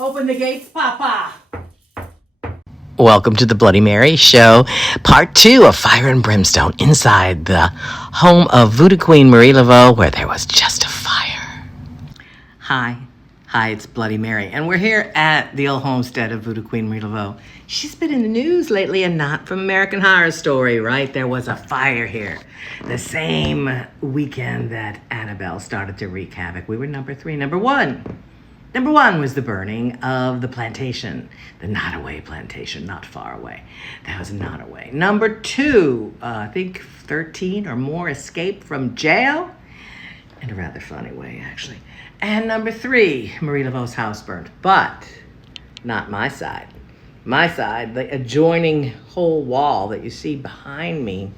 Open the gates, Papa. Welcome to the Bloody Mary Show, part 2 of Fire and Brimstone, inside the home of Voodoo Queen Marie Laveau, where there was just a fire. Hi, it's Bloody Mary, and we're here at the old homestead of Voodoo Queen Marie Laveau. She's been in the news lately, and not from American Horror Story, right? There was a fire here the same weekend that Annabelle started to wreak havoc. We were number 3. Number one was the burning of the plantation, the Nottoway plantation, not far away. That was Nottoway. Number 2, I think 13 or more escaped from jail, in a rather funny way, actually. And number 3, Marie Laveau's house burned, but not my side. My side, the adjoining whole wall that you see behind me,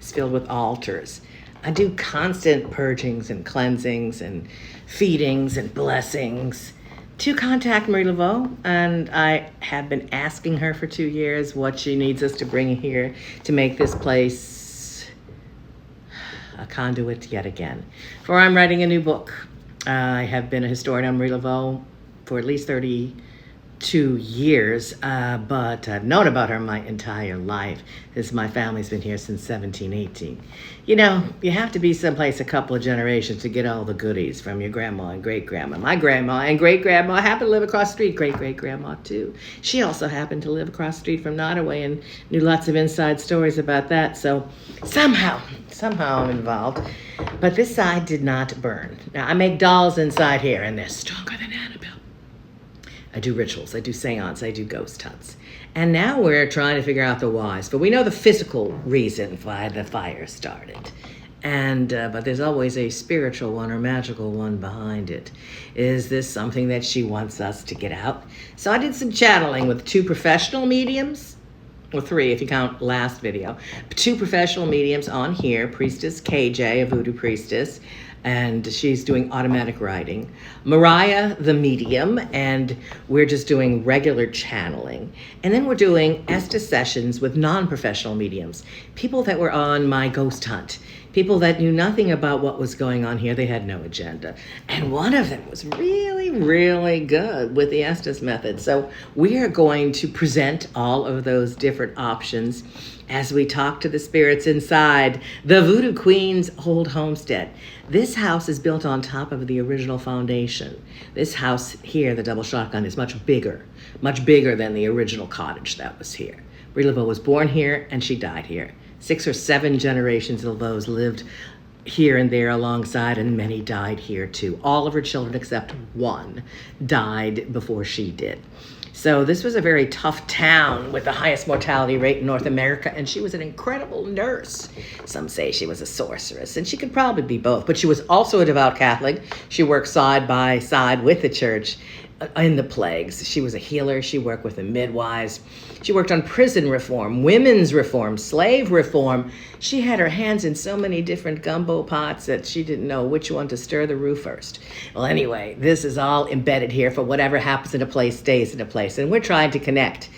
is filled with altars. I do constant purgings and cleansings and feedings and blessings to contact Marie Laveau, and I have been asking her for 2 years what she needs us to bring here to make this place a conduit yet again. For I'm writing a new book. I have been a historian on Marie Laveau for at least 32 years, but I've known about her my entire life, as my family's been here since 1718. You know, you have to be someplace a couple of generations to get all the goodies from your grandma and great-grandma. My grandma and great-grandma happened to live across the street, great-great-grandma too. She also happened to live across the street from Nottoway and knew lots of inside stories about that, so somehow I'm involved. But this side did not burn. Now, I make dolls inside here, and they're stronger than Annabelle. I do rituals, I do seance, I do ghost hunts. And now we're trying to figure out the whys. But we know the physical reason why the fire started. And but there's always a spiritual one or magical one behind it. Is this something that she wants us to get out? So I did some channeling with 2 professional mediums. Well, 3 if you count last video. 2 professional mediums on here. Priestess KJ, a voodoo priestess, and she's doing automatic writing. Mariah, the medium, and we're just doing regular channeling. And then we're doing Estes sessions with non-professional mediums, people that were on my ghost hunt, people that knew nothing about what was going on here. They had no agenda. And one of them was really, really good with the Estes method. So we are going to present all of those different options as we talk to the spirits inside the Voodoo Queen's old homestead. This house is built on top of the original foundation. This house here, the double shotgun, is much bigger than the original cottage that was here. Marie Laveau was born here and she died here. 6 or 7 generations of Laveaus lived here and there alongside, and many died here too. All of her children except one died before she did. So this was a very tough town with the highest mortality rate in North America, and she was an incredible nurse. Some say she was a sorceress, and she could probably be both, but she was also a devout Catholic. She worked side by side with the church in the plagues. She was a healer. She worked with the midwives. She worked on prison reform, women's reform, slave reform. She had her hands in so many different gumbo pots that she didn't know which one to stir the roux first. Well, anyway, this is all embedded here for whatever happens in a place stays in a place, and we're trying to connect.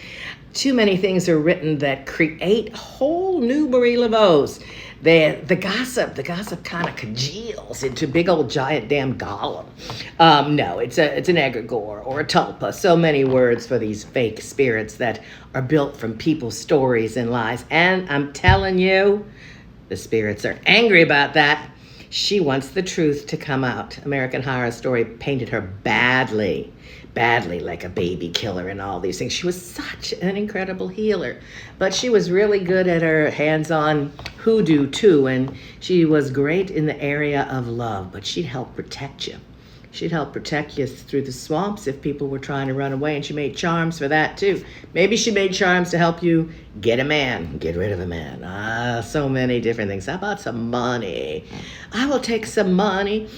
Too many things are written that create whole new Marie Laveau's. The gossip kind of congeals into big old giant damn golem. No, it's an egregore or a tulpa. So many words for these fake spirits that are built from people's stories and lies. And I'm telling you, the spirits are angry about that. She wants the truth to come out. American Horror Story painted her badly, like a baby killer and all these things. She was such an incredible healer, but she was really good at her hands-on hoodoo too, and she was great in the area of love, but she'd help protect you. She'd help protect you through the swamps if people were trying to run away, and she made charms for that too. Maybe she made charms to help you get a man, get rid of a man. So many different things. How about some money? I will take some money.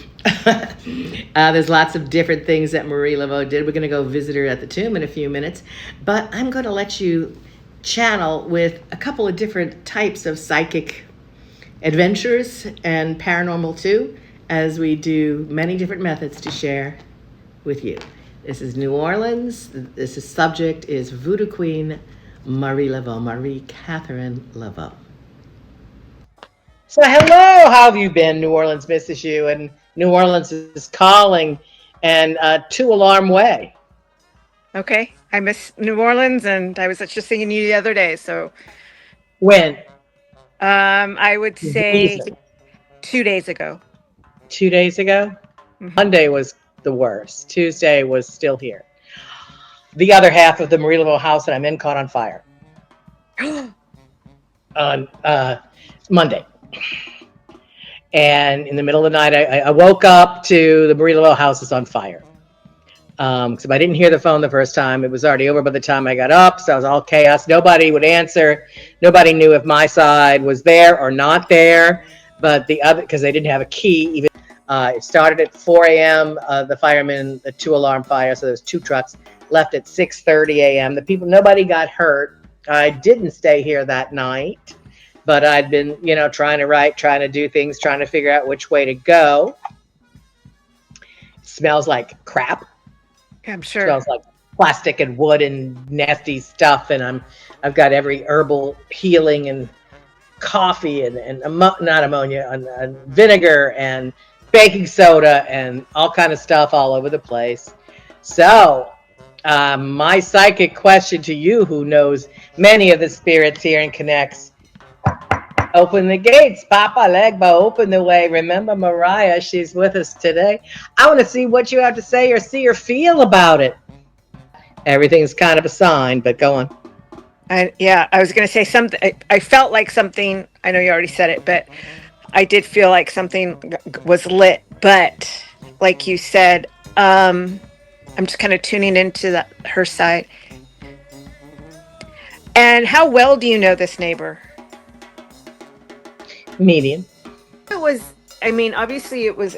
There's lots of different things that Marie Laveau did. We're going to go visit her at the tomb in a few minutes, but I'm going to let you channel with a couple of different types of psychic adventures and paranormal too, as we do many different methods to share with you. This is New Orleans. This subject is Voodoo Queen Marie Laveau, Marie Catherine Laveau. So hello, how have you been? New Orleans misses you, and New Orleans is calling, and 2 alarm way. Okay. I miss New Orleans, and I was just thinking you the other day. So, When? I would say Recent. 2 days ago. 2 days ago? Hmm. Monday was the worst. Tuesday was still here. The other half of the Marie Laveau house that I'm in caught on fire on Monday. And in the middle of the night, I woke up to the Marie Laveau house is on fire. Because if I didn't hear the phone the first time, it was already over by the time I got up. So it was all chaos. Nobody would answer. Nobody knew if my side was there or not there. But the other, because they didn't have a key, even it started at 4 a.m. The firemen, the 2 alarm fire, so there's 2 trucks, left at 6:30 a.m. The people, nobody got hurt. I didn't stay here that night, but I'd been, trying to write, trying to do things, trying to figure out which way to go. It smells like crap. I'm sure. Smells like plastic and wood and nasty stuff, and I've got every herbal healing and coffee and not ammonia and vinegar and baking soda and all kind of stuff all over the place. So my psychic question to you, who knows many of the spirits here and connects: open the gates, Papa Legba, open the way. Remember Mariah, she's with us today. I want to see what you have to say or see or feel about it. Everything's kind of a sign, but go on. I was going to say something. I felt like something. I know you already said it, but I did feel like something was lit. But like you said, I'm just kind of tuning into her side. And how well do you know this neighbor? Median. It was. I mean, obviously, it was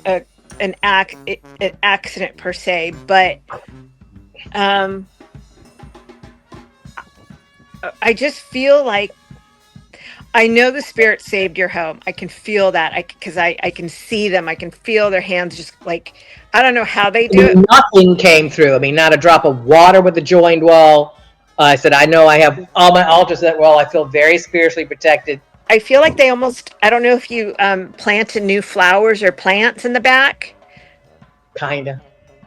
an accident per se, but um, I just feel like I know the spirit saved your home. I can feel that. I can see them. I can feel their hands just like I don't know how they I do it. mean, nothing came through. I mean, not a drop of water with the joined wall. I said, I know I have all my altars at that wall. I feel very spiritually protected. I feel like they almost I don't know if you planted new flowers or plants in the back, Kinda.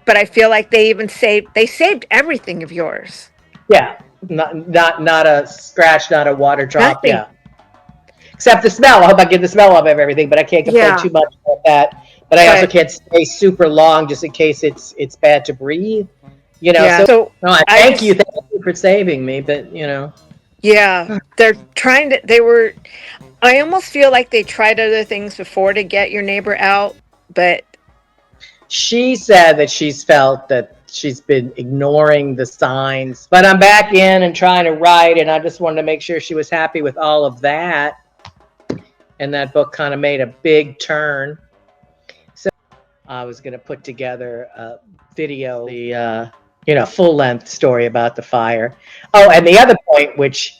but I feel like they saved everything of yours. Yeah. Not a scratch, not a water drop. Nothing. Yeah. Except the smell. I hope I get the smell of everything, but I can't complain Yeah. too much about that. But I also But can't stay super long just in case it's bad to breathe. yeah. So So no, I I thank you. just Thank you for saving me. But yeah, I almost feel like they tried other things before to get your neighbor out, but she said that she's felt that she's been ignoring the signs. But I'm back in and trying to write, and I just wanted to make sure she was happy with all of that. And that book kind of made a big turn. So I was going to put together a video, the full length story about the fire. Oh, and the other point, which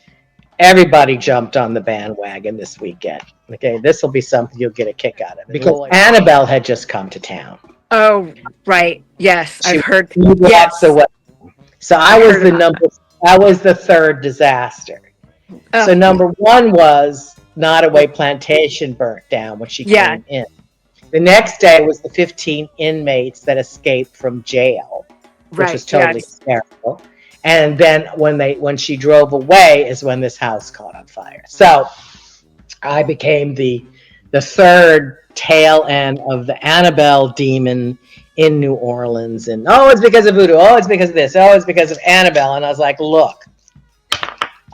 everybody jumped on the bandwagon this weekend. Okay, this will be something you'll get a kick out of, because Annabelle had just come to town. oh, right. Yes, She I've was heard. 2 blocks Yes, away. So I heard about that. I was the third disaster. Oh, So number one was Nottoway Plantation burnt down when she yeah, came in. The next day was the 15 inmates that escaped from jail, which was right. totally Yes. hysterical. And then when she drove away is when this house caught on fire. So I became the third tail end of the Annabelle demon in New Orleans. And it's because of voodoo. Oh, it's because of this. Oh, it's because of Annabelle. And I was like, look,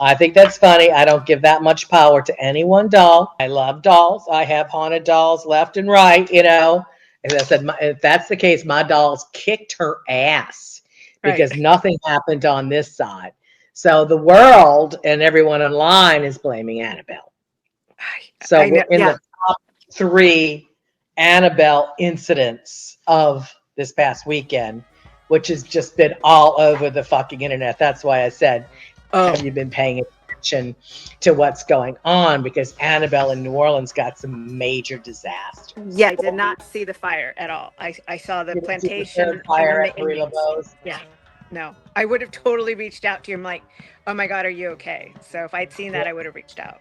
I think that's funny. I don't give that much power to any one doll. I love dolls. I have haunted dolls left and right, And I said, if that's the case, my dolls kicked her ass Right. because nothing happened on this side. So the world and everyone online is blaming Annabelle. So I know. we're in Yeah. the top 3 Annabelle incidents of this past weekend, which has just been all over the fucking internet. That's why I said, Oh, have you been paying attention to what's going on? Because Annabelle in New Orleans got some major disasters. yeah. I did not see the fire at all. I saw the You didn't see the third plantation and then fire the at Marie inmates. Laveau's? Yeah. No, I would have totally reached out to you. I'm like, oh my God, are you okay? So if I'd seen that, I would have reached out.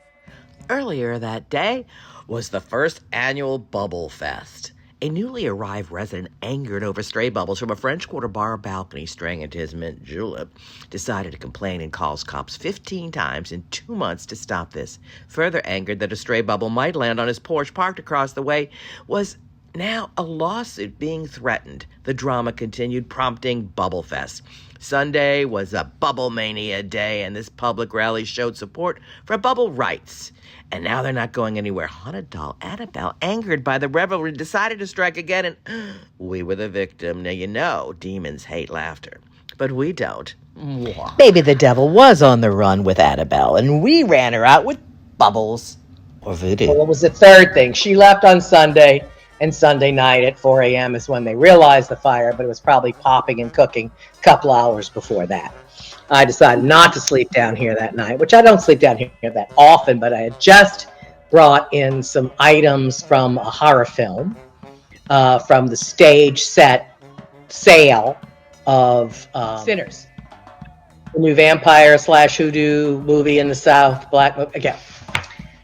Earlier that day was the first annual Bubble Fest. A newly arrived resident, angered over stray bubbles from a French Quarter bar balcony straying into his mint julep, decided to complain and calls cops 15 times in 2 months to stop this. Further angered that a stray bubble might land on his porch parked across the way, was now a lawsuit being threatened. The drama continued, prompting Bubble Fest. Sunday was a Bubble Mania day, and this public rally showed support for bubble rights. And now they're not going anywhere. Haunted doll Annabelle, angered by the revelry, decided to strike again, and we were the victim. Now, you know, demons hate laughter, but we don't. Maybe the devil was on the run with Annabelle, and we ran her out with bubbles or voodoo. Well, what was the third thing? She left on Sunday, and Sunday night at 4 a.m. is when they realized the fire, but it was probably popping and cooking a couple hours before that. I decided not to sleep down here that night, which I don't sleep down here that often, but I had just brought in some items from a horror film, from the stage set sale of Sinners, the new vampire / hoodoo movie in the South, black movie. Again,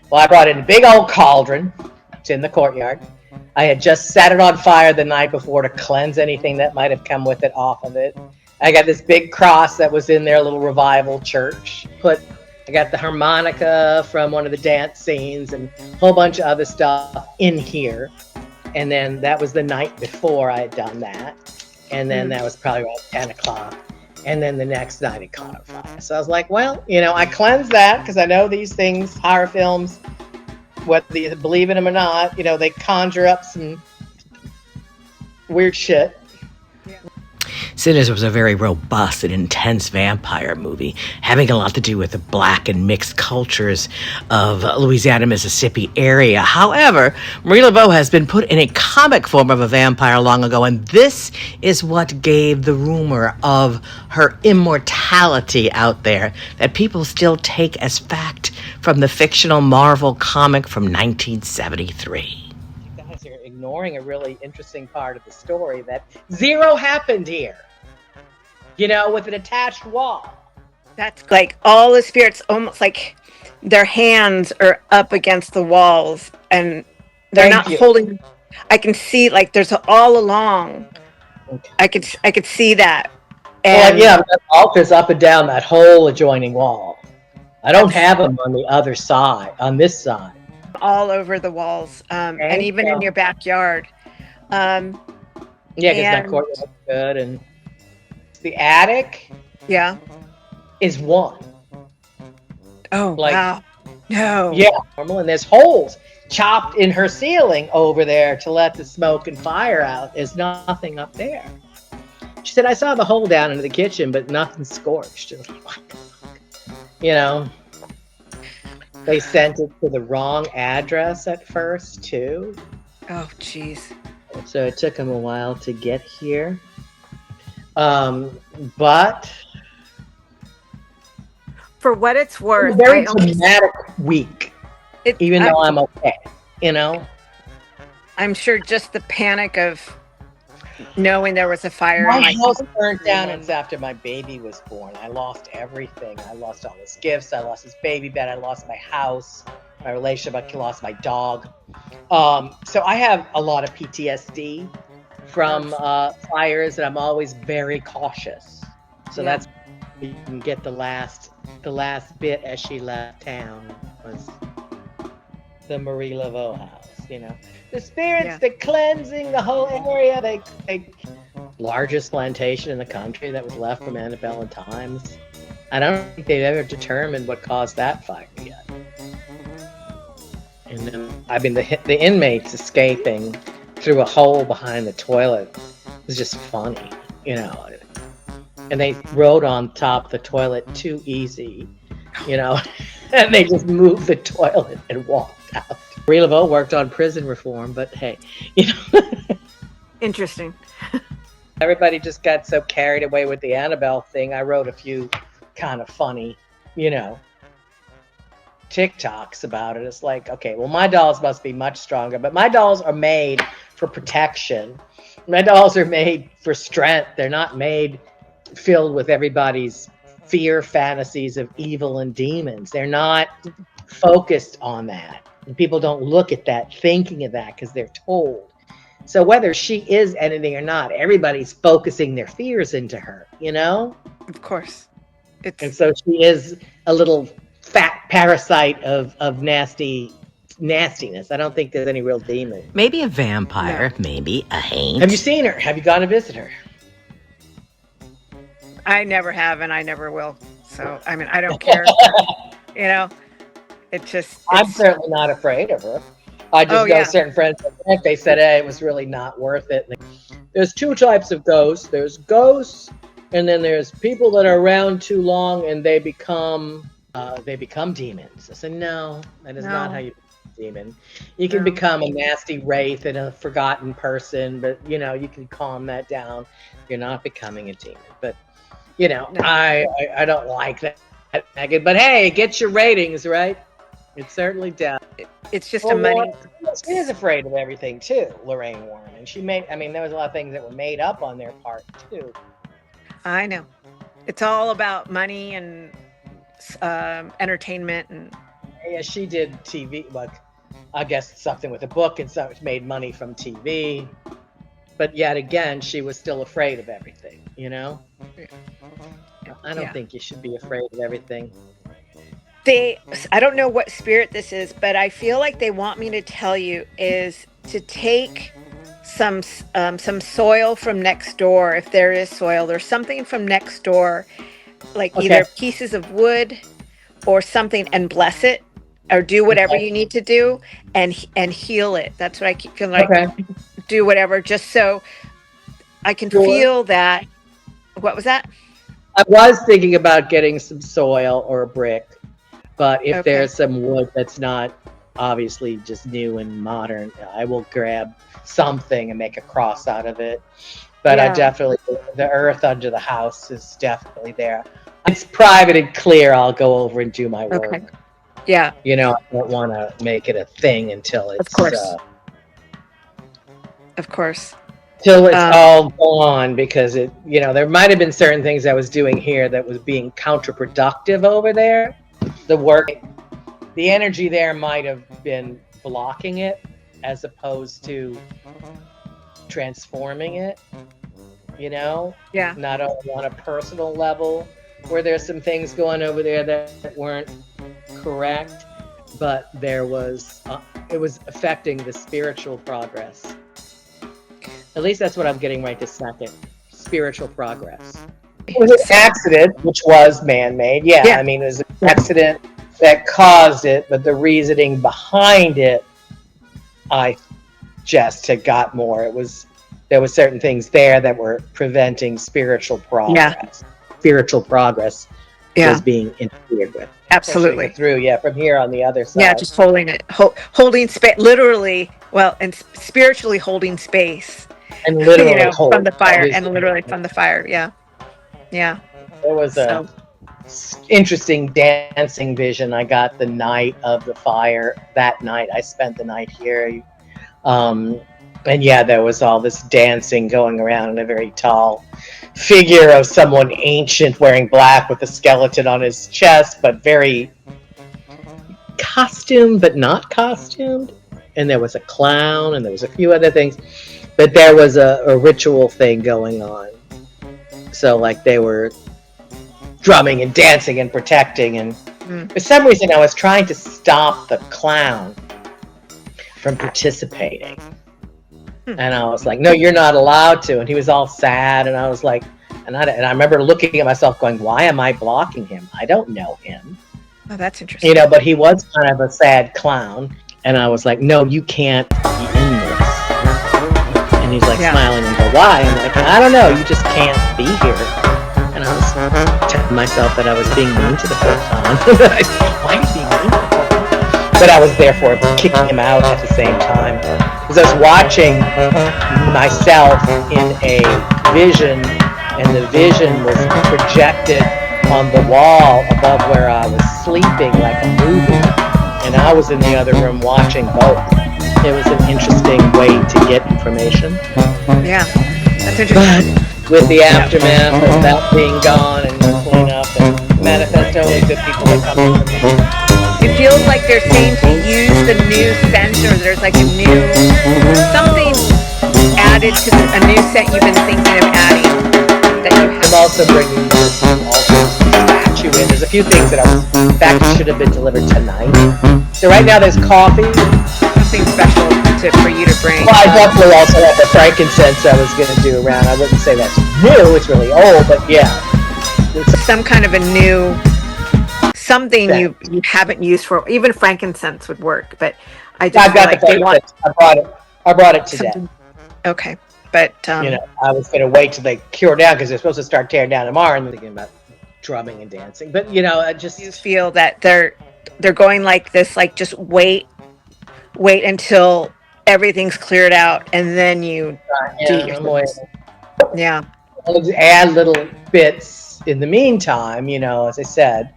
well, I brought in a big old cauldron. It's in the courtyard. I had just set it on fire the night before to cleanse anything that might have come with it off of it. I got this big cross that was in their little revival church. I got the harmonica from one of the dance scenes and a whole bunch of other stuff in here. And then that was the night before I had done that. And then that was probably around 10 o'clock. And then the next night it caught on fire. So I was like, well, you know, I cleansed that because I know these things, horror films, whether you believe in them or not, you know, they conjure up some weird shit. Sinners was a very robust and intense vampire movie, having a lot to do with the black and mixed cultures of Louisiana, Mississippi area. However, Marie Laveau has been put in a comic form of a vampire long ago, and this is what gave the rumor of her immortality out there that people still take as fact from the fictional Marvel comic from 1973. You're ignoring a really interesting part of the story that zero happened here. You know, with an attached wall. That's like all the spirits, almost like their hands are up against the walls and they're not holding. I can see like there's all along. Okay. I could see that. And well, yeah, that altar's up and down that whole adjoining wall. I don't have them on the other side, on this side. All over the walls, and even in your backyard. Yeah, because that courtyard's good, and the attic, is one. Oh, like, wow! No, yeah, normal, and there's holes chopped in her ceiling over there to let the smoke and fire out. There's nothing up there. She said, "I saw the hole down into the kitchen, but nothing scorched." What the fuck? You know. They sent it to the wrong address at first, too. Oh, jeez. So it took them a while to get here. But for what it's worth, it was a very traumatic week, even though I'm okay, you know? I'm sure just the panic of knowing there was a fire. My house burnt down. It's after my baby was born. I lost everything. I lost all his gifts. I lost his baby bed. I lost my house, my relationship. I lost my dog. So I have a lot of PTSD from fires, and I'm always very cautious. So that's you can get the last bit as she left town was the Marie Laveau house. You know, the spirits, the cleansing, the whole area. They largest plantation in the country that was left from antebellum times. I don't think they've ever determined what caused that fire yet. And then, I mean, the inmates escaping through a hole behind the toilet was just funny, you know. And they rode on top of the toilet too easy, you know, and they just moved the toilet and walked out. Marie Laveau worked on prison reform, but hey, you know. Interesting. Everybody just got so carried away with the Annabelle thing. I wrote a few kind of funny, you know, TikToks about it. It's like, okay, well, my dolls must be much stronger, but my dolls are made for protection. My dolls are made for strength. They're not made filled with everybody's fear fantasies of evil and demons. They're not focused on that. And people don't look at that thinking of that because they're told. So whether she is anything or not, everybody's focusing their fears into her, you know? Of course. And so she is a little fat parasite of nastiness. I don't think there's any real demon. Maybe a vampire, maybe a haint. Have you seen her? Have you gone to visit her? I never have, and I never will. So, I mean, I don't care. You know, I'm certainly not afraid of her. I just know certain friends, they said, hey, it was really not worth it. There's two types of ghosts. There's ghosts, and then there's people that are around too long and they become demons. I said, no, that is not how you become a demon. You can become a nasty wraith and a forgotten person, but, you know, you can calm that down. You're not becoming a demon. But, you know, I don't like that, Megan. But, hey, it gets your ratings, right? It certainly does. It's just a money. She is afraid of everything too, Lorraine Warren, and there was a lot of things that were made up on their part too. I know. It's all about money and entertainment, and yeah, she did TV. Like, I guess something with a book, and so made money from TV. But yet again, she was still afraid of everything. You know. I don't think you should be afraid of everything. I don't know what spirit this is, but I feel like they want me to tell you is to take some soil from next door, if there is soil or something from next door, like either pieces of wood or something, and bless it or do whatever you need to do and heal it. That's what I keep feeling like. Do whatever, just so I can feel that. What was that? I was thinking about getting some soil or a brick. But if there's some wood that's not obviously just new and modern, I will grab something and make a cross out of it. But I definitely, the earth under the house is definitely there. It's private and clear. I'll go over and do my work. Okay. Yeah. You know, I don't want to make it a thing until it's... Of course. Till it's all gone, because it, you know, there might have been certain things I was doing here that was being counterproductive over there. The work, the energy there might have been blocking it as opposed to transforming it, you know? Yeah. Not only on a personal level, where there's some things going over there that weren't correct, but there was, it was affecting the spiritual progress. At least that's what I'm getting right this second. Spiritual progress. It was an accident, which was man-made. Yeah, I mean, it was an accident that caused it, but the reasoning behind it, I just had got more. There was certain things there that were preventing spiritual progress. Spiritual progress was being interfered with. Absolutely. Through, from here on the other side. Yeah, just holding it, holding space, literally, and spiritually holding space. And literally from the fire, and literally from the fire, yeah. There was a interesting dancing vision I got the night of the fire. That night, I spent the night here. And there was all this dancing going around, and a very tall figure of someone ancient wearing black with a skeleton on his chest, but very costumed, but not costumed. And there was a clown, and there was a few other things. But there was a ritual thing going on. So, like, they were drumming and dancing and protecting. And for some reason, I was trying to stop the clown from participating. And I was like, no, you're not allowed to. And he was all sad. And I was like, and I remember looking at myself going, why am I blocking him? I don't know him. Oh, that's interesting. You know, but he was kind of a sad clown. And I was like, no, you can't be in this. And he's like smiling and go, why? I'm like, I don't know, you just can't be here. And I was telling myself that I was being mean to the poor clown. Why are you being mean to the poor clown? But I was therefore kicking him out at the same time. Because I was watching myself in a vision, and the vision was projected on the wall above where I was sleeping like a movie. And I was in the other room watching both. It was an interesting way to get information. Yeah, that's interesting. But with the aftermath of that being gone and clean up and manifest only good people that come from me. It feels like they're saying to use the new sense, or there's like a new something added to a new set you've been thinking of adding that you I'm have? also bringing this statue in. There's a few things that in fact should have been delivered tonight. So right now there's coffee. Something special for you to bring. Well, I definitely also have the frankincense I was going to do around. I wouldn't say that's new. It's really old, but yeah. Some kind of a new, something you haven't used for, even frankincense would work, but I just I've got like the they want. I brought it today. Okay, but I was going to wait till they cure down because they're supposed to start tearing down tomorrow, and thinking about drumming and dancing. But I just feel that they're going like this, like just wait until everything's cleared out, and then you do your things. Yeah. I'll add little bits in the meantime. As I said,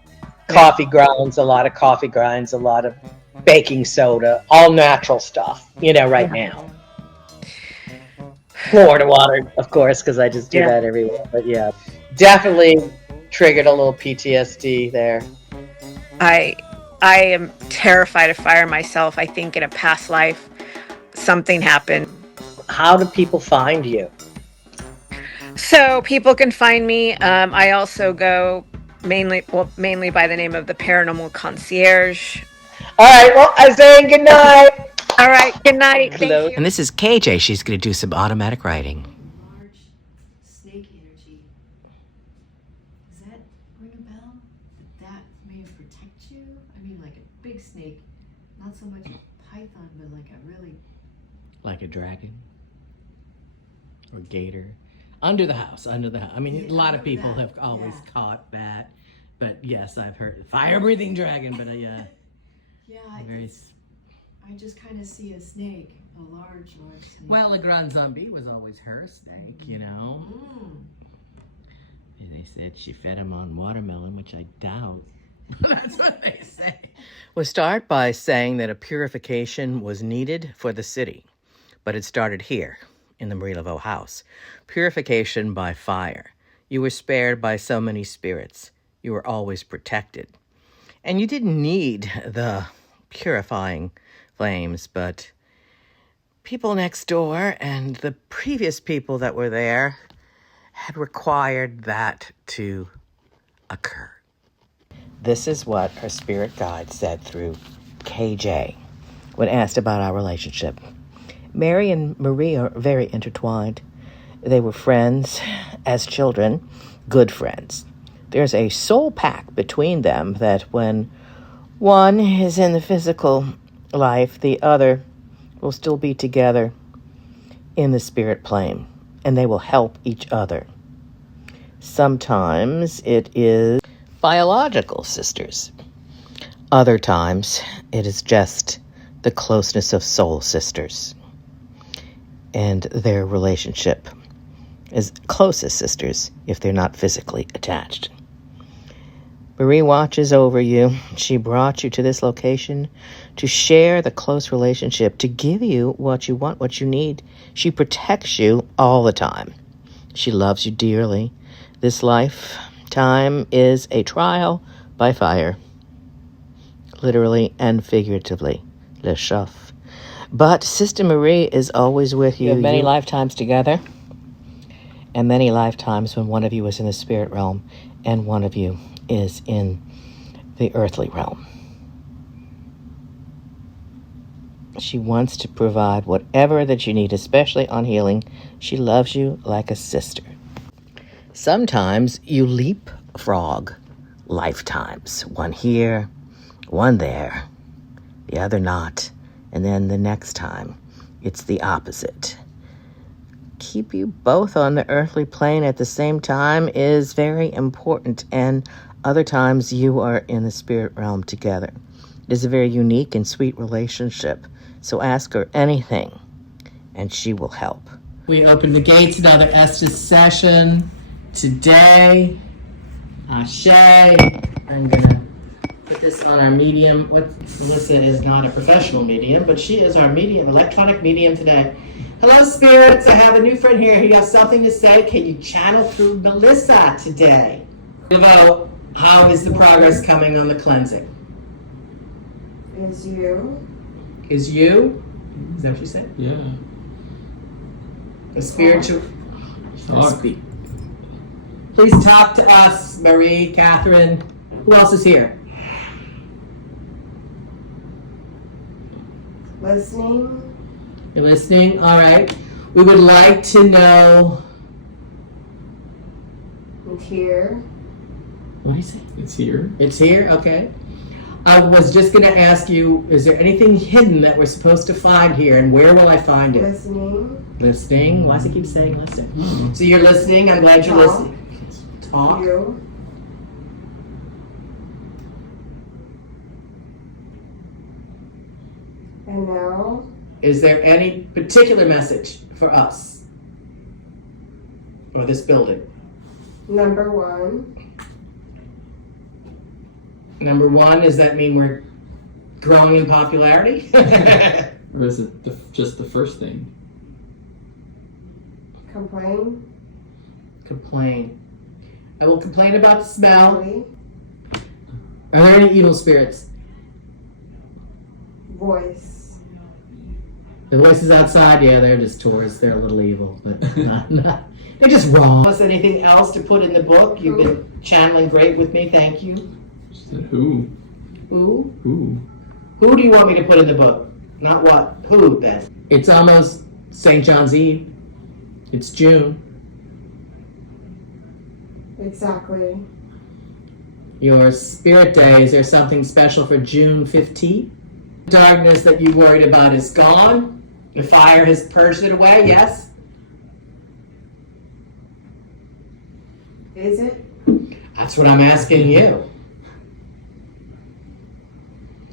coffee grinds, a lot of baking soda, all natural stuff. Right now. Florida water, of course, because I just do that everywhere. But yeah, definitely triggered a little PTSD there. I am terrified of fire myself. I think in a past life something happened. How do people find you? So people can find me. I also go mainly by the name of the Paranormal Concierge. All right. Well, I'm saying good night. All right. Good night. Thank you. And this is KJ. She's going to do some automatic writing. Large snake energy. Does that ring a bell? That may have protect you? I mean, like a big snake, not so much a python, but like a really... Like a dragon? Or gator? Under the house. I mean, a lot of people have always caught that. But yes, I've heard fire-breathing dragon, but yeah, I just kind of see a snake, a large snake. Well, a Grand Zombie was always her snake, They said she fed him on watermelon, which I doubt. That's what they say. We'll start by saying that a purification was needed for the city, but it started here in the Marie Laveau house. Purification by fire. You were spared by so many spirits. You were always protected. And you didn't need the purifying flames, but people next door and the previous people that were there had required that to occur. This is what her spirit guide said through KJ when asked about our relationship. Mary and Marie are very intertwined. They were friends as children, good friends. There's a soul pact between them that when one is in the physical life, the other will still be together in the spirit plane, and they will help each other. Sometimes it is biological sisters. Other times it is just the closeness of soul sisters. And their relationship is close as sisters if they're not physically attached. Marie watches over you. She brought you to this location to share the close relationship, to give you what you want, what you need. She protects you all the time. She loves you dearly. This lifetime is a trial by fire, literally and figuratively. Le chef. But Sister Marie is always with you. You have many lifetimes together, and many lifetimes when one of you is in the spirit realm and one of you is in the earthly realm. She wants to provide whatever that you need, especially on healing. She loves you like a sister. Sometimes you leapfrog lifetimes. One here, one there, the other not. And then the next time, it's the opposite. Keep you both on the earthly plane at the same time is very important. And other times you are in the spirit realm together. It is a very unique and sweet relationship. So ask her anything, and she will help. We open the gates, another Estes session today. Ashe. I'm going to put this on our medium. Melissa is not a professional medium, but she is our medium, electronic medium today. Hello, spirits. I have a new friend here who has something to say. Can you channel through Melissa today? Laveau, how is the progress coming on the cleansing? Is you? Is you? Is that what you said? Yeah. A spiritual. Talk. Please talk to us, Marie, Catherine. Who else is here? Listening. You're listening? All right. We would like to know. It's here. What do you say? It's here. It's here? Okay. I was just going to ask you, is there anything hidden that we're supposed to find here, and where will I find it? Listening. Listening? Why does it keep saying listening? So you're listening. I'm glad you're Talk. listening. Talk. You. And now. Is there any particular message for us? Or this building? Number one. Number one, does that mean we're growing in popularity? Or is it just the first thing? Complain. Complain. I will complain about the smell. Really. Are there any evil spirits? Voice. The voices outside, yeah, they're just tourists. They're a little evil, but they're just wrong. Was anything else to put in the book? You've been channeling great with me. Thank you. Said who? Who? Who? Who do you want me to put in the book? Not what. Who, then? It's almost St. John's Eve. It's June. Exactly. Your spirit day, is there something special for June 15th? Darkness that you worried about is gone. The fire has purged it away, yes? Is it? That's what I'm asking you.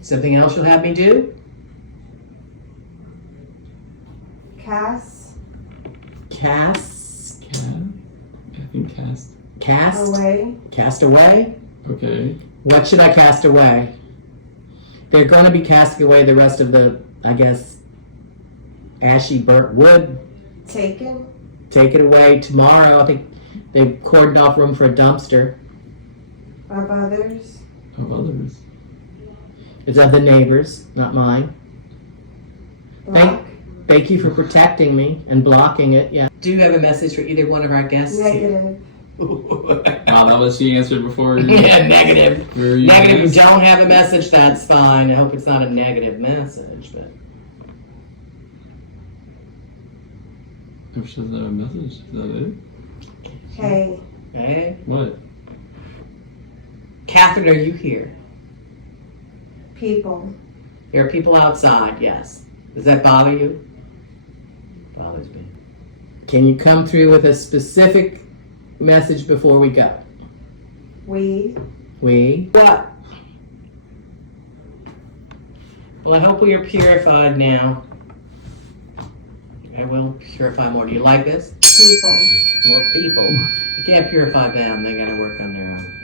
Something else you'll have me do? Cast. Cast. I think cast. Cast? Away. Cast away? Okay. What should I cast away? They're going to be casting away the rest of the, I guess, ashy burnt wood. Taken. Take it away tomorrow. I think they've cordoned off room for a dumpster. Of others. Of others. It's of the neighbors, not mine. Black. Thank you for protecting me and blocking it. Yeah. Do you have a message for either one of our guests? Negative. Wow, that was she answered before. Yeah, negative. Where are you Negative. guys? You don't have a message. That's fine. I hope it's not a negative message, but. If she doesn't have a message, is that it? Hey. Hey, What? Catherine, are you here? People. There are people outside. Yes. Does that bother you? Bothers me. Can you come through with a specific message before we go? We. What? Well, I hope we are purified now. I will purify more. Do you like this? People. More people. You can't purify them. They gotta work on their own.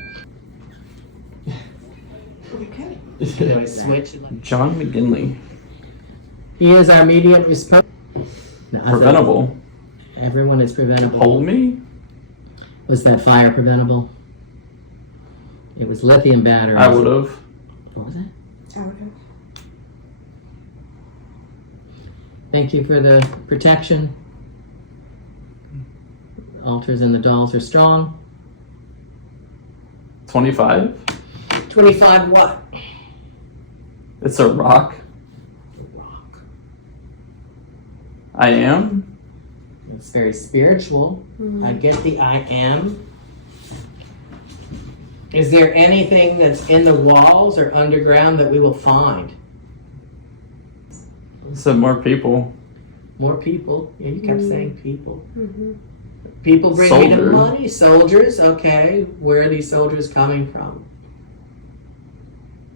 Okay. Do I switch? John McGinley. He is our medium. No, Preventable. Everyone is preventable. Hold me? Was that fire preventable? It was lithium batteries. I would have. What was that? Out of. Thank you for the protection. Altars and the dolls are strong. 25? 25 what? It's a rock. Rock. I am? It's very spiritual. I get the I am. Is there anything that's in the walls or underground that we will find? Said more people. More people. Yeah, you kept saying people. Mm-hmm. People bring me the Soldier. money. Soldiers, okay. Where are these soldiers coming from?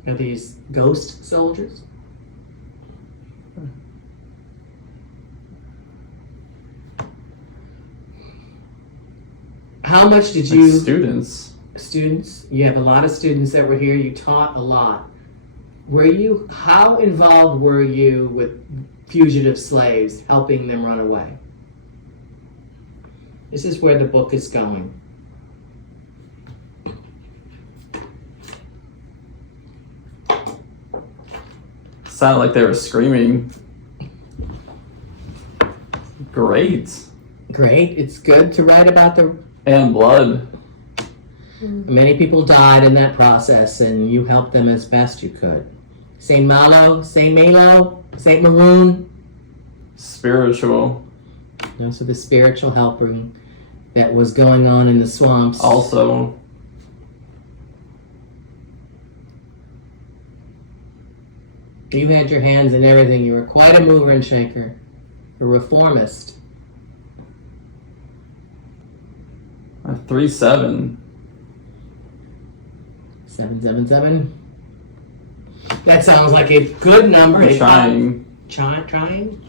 Are these ghost soldiers? How much did Like you... students. Students? You have a lot of students that were here. You taught a lot. How involved were you with fugitive slaves, helping them run away? This is where the book is going. Sounded like they were screaming. Great. Great. It's good to write about the... And blood. Many people died in that process, and you helped them as best you could. Saint Malo, Saint Malo, Saint Maroon. Spiritual. Those are the spiritual helping that was going on in the swamps. Also. You had your hands in everything. You were quite a mover and shaker. A reformist. 3-7. 777. That sounds like a good number. I'm trying. Trying?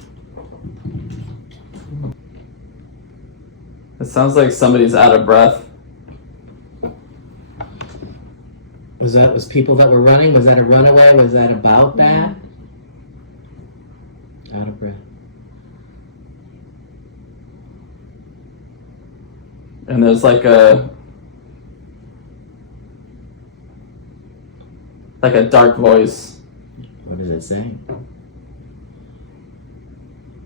It sounds like somebody's out of breath. Was people that were running? Was that a runaway? Was that about that? Out of breath. And there's like a dark voice. What does it say?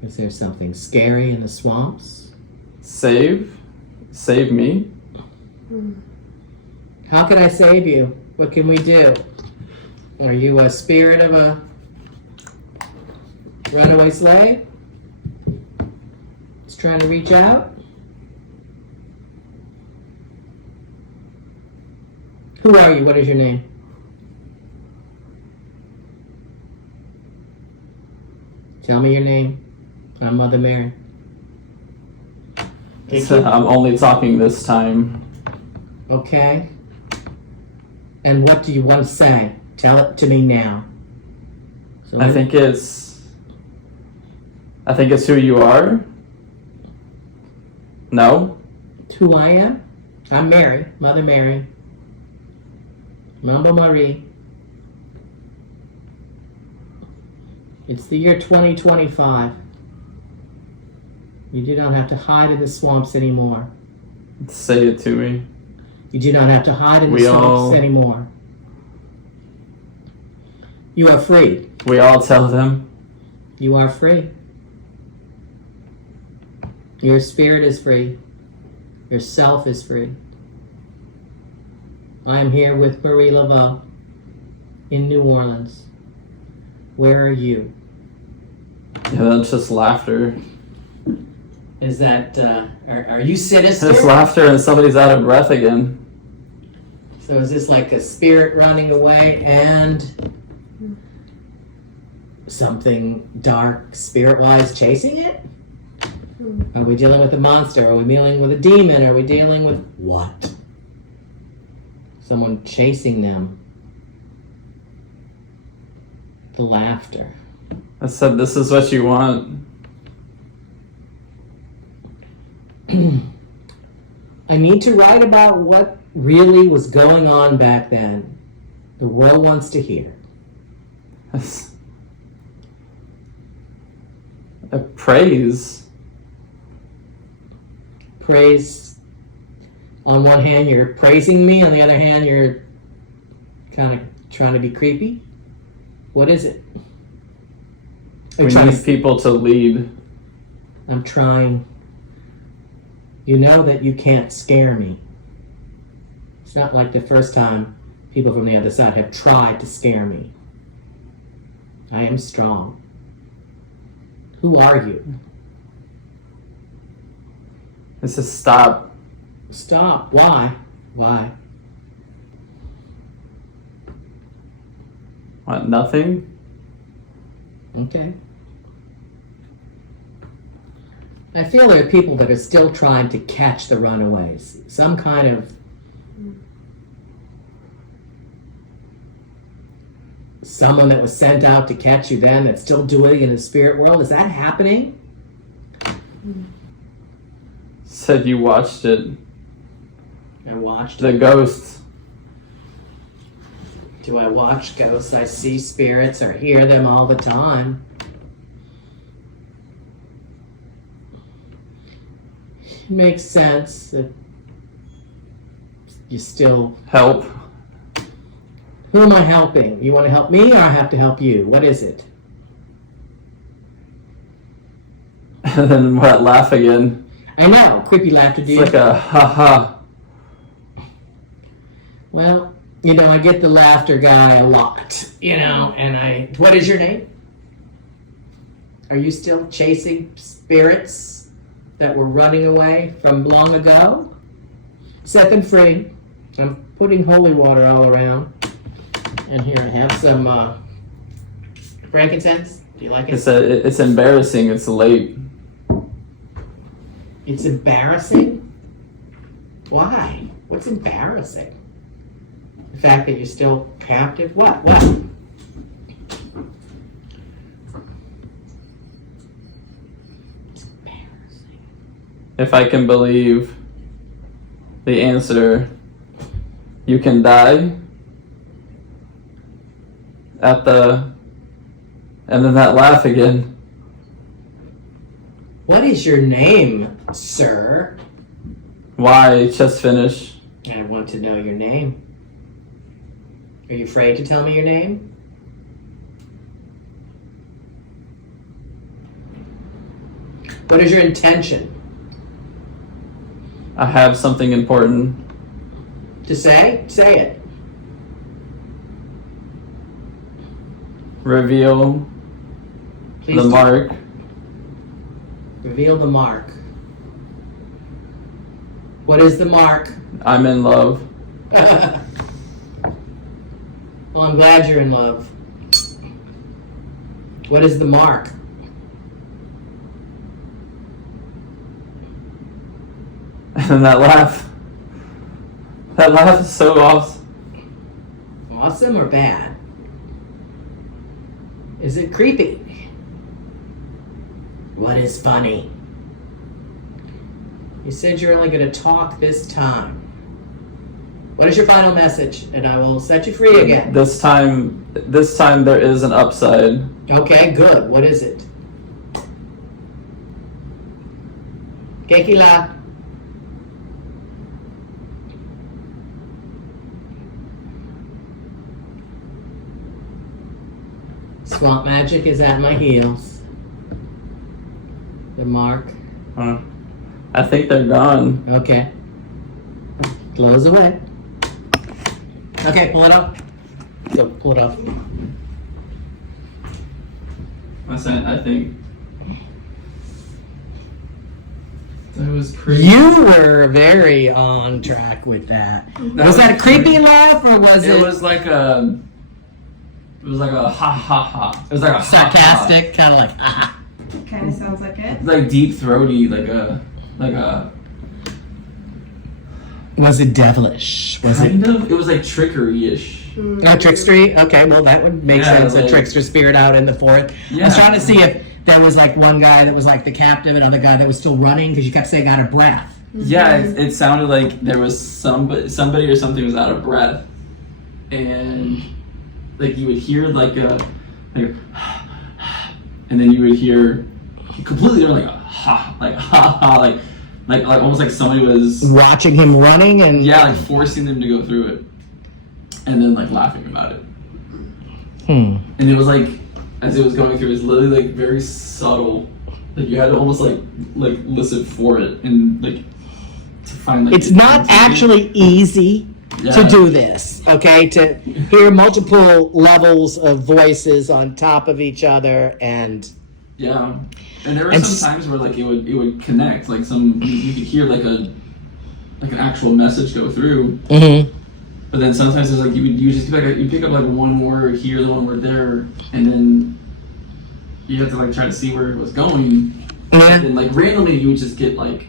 Is there something scary in the swamps? Save me. How can I save you? What can we do? Are you a spirit of a runaway slave? Just trying to reach out? Who are you? What is your name? Tell me your name. I'm Mother Mary. I'm only talking this time. Okay. And what do you want to say? Tell it to me now. So I think it's who you are. No? who I am? I'm Mary, Mother Mary. Mamba Marie. It's the year 2025. You do not have to hide in the swamps anymore. Say it to me. You do not have to hide in the swamps anymore. You are free. We all tell them. You are free. Your spirit is free. Your self is free. I am here with Marie Laveau in New Orleans. Where are you? Yeah, that's just laughter. Is that, are you sinister? It's laughter and somebody's out of breath again. So is this like a spirit running away and something dark spirit-wise chasing it? Are we dealing with a monster? Are we dealing with a demon? Are we dealing with what? Someone chasing them. The laughter. I said, this is what you want. I need to write about what really was going on back then. The world wants to hear. Praise. Praise. On one hand, you're praising me. On the other hand, you're kind of trying to be creepy. What is it? We need people to lead. I'm trying. You know that you can't scare me. It's not like the first time people from the other side have tried to scare me. I am strong. Who are you? This is stop. Stop. Why? Why? What, nothing? Okay. I feel there are people that are still trying to catch the runaways. Some kind of someone that was sent out to catch you then that's still doing it in the spirit world. Is that happening? Said you watched it. I watched The it. ghosts. Do I watch ghosts? I see spirits or hear them all the time. It makes sense that you still... Help. Who am I helping? You want to help me or I have to help you? What is it? And then what? Laugh again. I know, creepy laughter. Do It's you? like a ha-ha. Well, I get the laughter guy a lot, and what is your name? Are you still chasing spirits that were running away from long ago? Set them free. I'm putting holy water all around. And here I have some frankincense. Do you like it? It's embarrassing. It's late. It's embarrassing? Why? What's embarrassing? The fact that you're still captive? What? It's embarrassing. If I can believe the answer, you can die and then that laugh again. What is your name, sir? Why? Just finish. I want to know your name. Are you afraid to tell me your name? What is your intention? I have something important. To say? Say it. Reveal Please the do. mark. Reveal the mark. What is the mark? I'm in love. Well, I'm glad you're in love. What is the mark? And then that laugh. That laugh is so awesome. Awesome or bad? Is it creepy? What is funny? You said you're only going to talk this time. What is your final message? And I will set you free again. This time there is an upside. Okay, good. What is it? Kekila. Swamp magic is at my heels. The mark. I think they're gone. Okay. Close away. Okay, pull it up. So pull it off. I think that was pretty. You were very on track with that. Was that a creepy laugh or was it? It was like a. It was like a ha ha ha. It was like a sarcastic, kind of like ah. Kind of sounds like it. Like deep throaty, like a. Was it devilish? Was Kind of. It was like trickery-ish. Oh, trickstery? Okay, well that would make sense. A trickster spirit out in the forest. Yeah. I was trying to see if there was like one guy that was like the captive, another guy that was still running because you kept saying out of breath. Yeah, it sounded like there was somebody or something was out of breath, and like you would hear like a, and then you would hear completely different, like a ha, like almost like somebody was Watching him running and like forcing them to go through it, and then like laughing about it. Hmm. And it was like as it was going through, it was literally like very subtle. Like you had to almost like listen for it and like to find like. It's not actually easy to do this, okay? To hear multiple levels of voices on top of each other and. Yeah, and there were some times where like it would connect, like you could hear like an actual message go through. Mm-hmm. But then sometimes it's like you just you pick up like one word here, the one word there, and then you have to like try to see where it was going. Yeah. And then like randomly you would just get like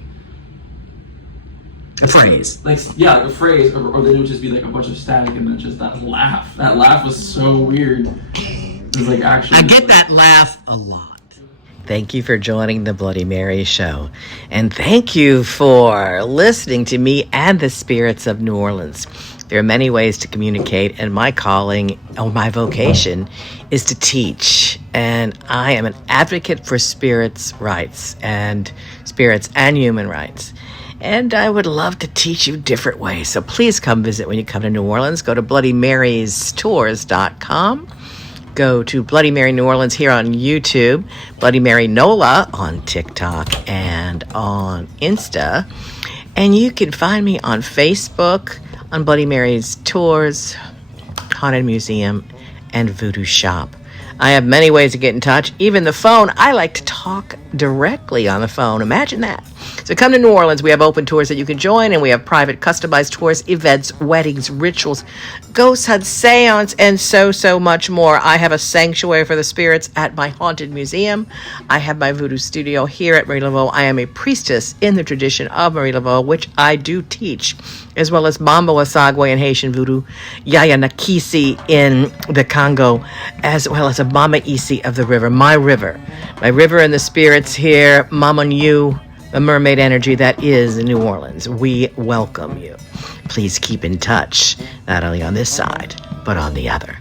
a phrase. like a phrase, or then it would just be like a bunch of static, and then just that laugh. That laugh was so weird. It was like actually. I get that laugh a lot. Thank you for joining the Bloody Mary Show. And thank you for listening to me and the spirits of New Orleans. There are many ways to communicate, and my calling or my vocation is to teach. And I am an advocate for spirits' rights and human rights. And I would love to teach you different ways. So please come visit when you come to New Orleans. Go to BloodyMarysTours.com. Go to Bloody Mary New Orleans here on YouTube, Bloody Mary NOLA on TikTok and on Insta. And you can find me on Facebook on Bloody Mary's Tours, Haunted Museum, and Voodoo Shop. I have many ways to get in touch, even the phone. I like to talk directly on the phone. Imagine that. So come to New Orleans. We have open tours that you can join, and we have private customized tours, events, weddings, rituals, ghost hunts, seance, and so much more. I have a sanctuary for the spirits at my haunted museum. I have my voodoo studio here at Marie Laveau. I am a priestess in the tradition of Marie Laveau, which I do teach, as well as Mambo Asagwe in Haitian voodoo, Yaya Nakisi in the Congo, as well as a Mama Isi of the river, my river and the spirits here, Mama New, the mermaid energy that is New Orleans. We welcome you. Please keep in touch, not only on this side, but on the other.